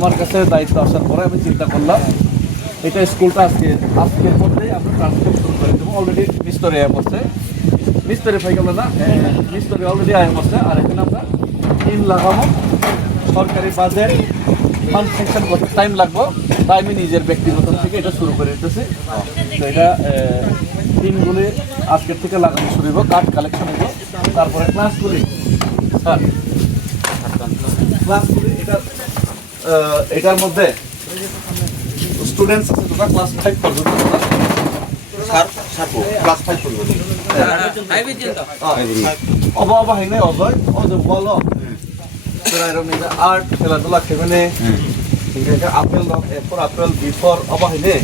আমার কাছে দায়িত্ব আসার পরে আমি চিন্তা করলাম এটা স্কুলটা আজকের মধ্যেই আমরা ট্রান্সফার শুরু করে দেবো। অলরেডি মিস্ত্রি আয়া পড়ছে, মিস্ত্রি পাই গেল না, মিস্ত্রি অলরেডি আয়া পড়ছে। আর এখানে আমরা টিন লাগাবো, সরকারি বাজেট ফান্ড সেকশন করতে টাইম লাগবো, তাই আমি নিজের ব্যক্তিগত থেকে এটা শুরু করে দিতেছি। তো এটা টিনগুলি আজকের থেকে লাগানো শুরু হইব, কাঠ কালেকশন হইব। তারপরে ক্লাসগুলি ক্লাসগুলি এটার মধ্যে স্টুডেন্টস আছে তোমরা ক্লাস 5 পর্যন্ত ক্লাস 5 পর্যন্ত অবা হয় নাই অজয় অজয় বলো আর্ট খেলাধুলা খেবেনে আপেল এরপর আপেল বিফর অবা হয় নে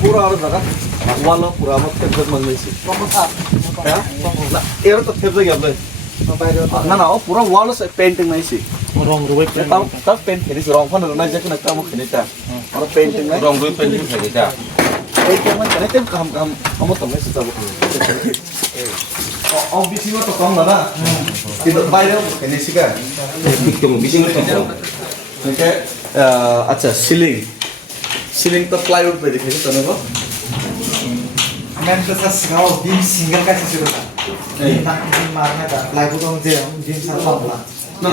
পুরো আরো জায়গা ওয়ালো পুরো আমার খেলতে মন হয়েছে এর তো খেলতে গেলে না না ও পুরো ওয়াল পেন্টিং নাইছি রং রুই তাও পেন্ট খেলিছি রং ফান নাই যে একটা আমার খেলিতা আর পেন্টিং নাই রং রুই পেন্টিং খেলিতা এই কেমন জানেন কাম কাম আমার তো মেসেজ যাব ও বিসি তো কম না কিন্তু বাইরেও খেলিছি কা একদম বিসি তো কম ওকে আচ্ছা সিলিং তো প্লাইউড पे दिखेगा तो ना मैंने तो सर सिंगल बीम सिंगल का चीज़ होता है ये ताकि बीम मारने का प्लाईवुड हम दे हम बीम साथ पाऊँगा না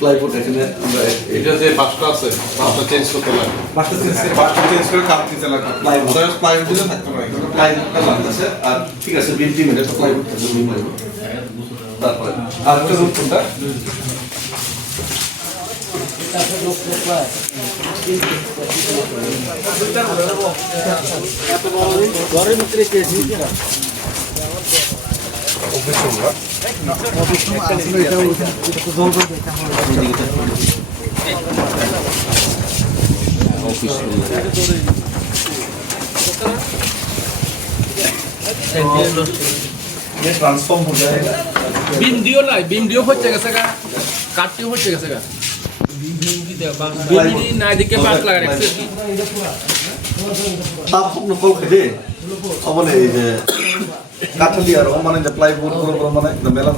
প্লাইউড এখানে আমরা এটা যে বাসটা আছে বাসটা চেঞ্জ করতে লাগে बाकी चीज़ से বাসটা চেঞ্জ করে কাপ দিতে লাগে প্লাইউড প্লাইউড দিলে থাকতে পারে প্লাইউডটা লাগতেছে আর ঠিক আছে বিম টিম এটা প্লাইউড থাকবে বিম লাগবে তারপরে আর একটা রুম কোনটা ঘরের ভিতরে কে ঢুকে না ये ट्रांसफॉर्म हो जाएगा बीम दियो ना बीम दियो হচ্ছে গেছে গা কাটটিও হচ্ছে গেছে গা बीम দি দে বাস बीम দি না দিকে বাস লাগা রাখছে তাপ নকল খেদে অবলে এই যে কাঠলি আর মানে যে প্লাইউড পুরো মানে মেলা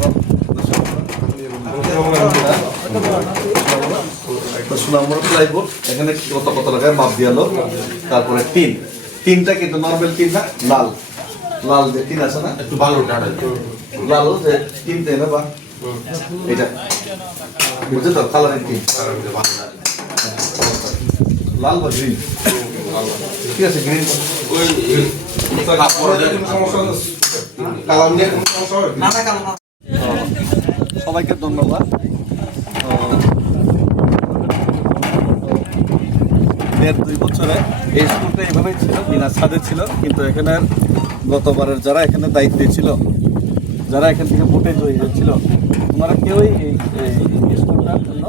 সুনামর প্লাইউড এখানে কত কত লাগায় মাপ দিয়ালো তারপরে তিনটা কিন্তু নরমাল তিন না লাল যে তিন আছে না একটু ভালো টাটা লাল যে তিন দেয় না বা এটা বুঝছো তো কালারের তিন লাল বা গ্রিন ঠিক আছে গ্রিন ওই সমস্যা কালার নিয়ে কোনো সমস্যা হবে ना ना काम ना সবাইকে ধন্যবাদ দেড় দুই বছরে এই স্কুলটা এইভাবেই ছিল বিনা ছাদে ছিল কিন্তু এখানে গতবারের যারা এখানে দায়িত্বে ছিল যারা এখান থেকে ভোটে জয়ী হয়েছিল ওনারা কেউই এই স্কুলটার জন্য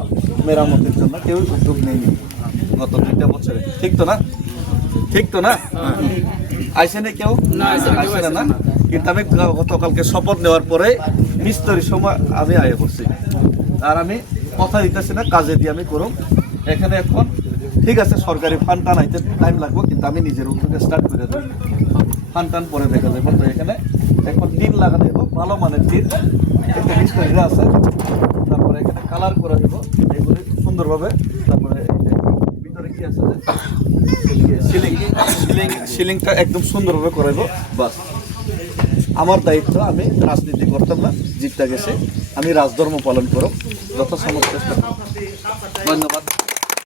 মেরামতের জন্য কেউই উদ্যোগ নেয়নি গত 2টা বছরে ঠিক তো না আইসে না কেউ আইসে না কিন্তু আমি গতকালকে শপথ নেওয়ার পরে মিস্ত্রির সময় আমি আয়ে করছি আর আমি কথা দিতেছি না কাজে দিয়ে আমি করুম এখানে এখন ঠিক আছে সরকারি ফান্ড টানাইতে টাইম লাগবে কিন্তু আমি নিজের উদ্যোগে স্টার্ট করে দেবো ফান্ড টান পরে দেখা যাবে তো এখানে এখন টিন লাগা দেবো ভালো মানের টিন একটা মিস্ত্রিরা আছে তারপরে এখানে কালার করে দেবো এগুলি সুন্দরভাবে তারপরে ভিতরে কি আছে সিলিংটা একদম সুন্দরভাবে করাইবো বাস আমার দায়িত্ব আমি রাজনীতি করতাম না জিতটা গেছে আমি রাজধর্ম পালন করব যত সমস্ত চেষ্টা করব ধন্যবাদ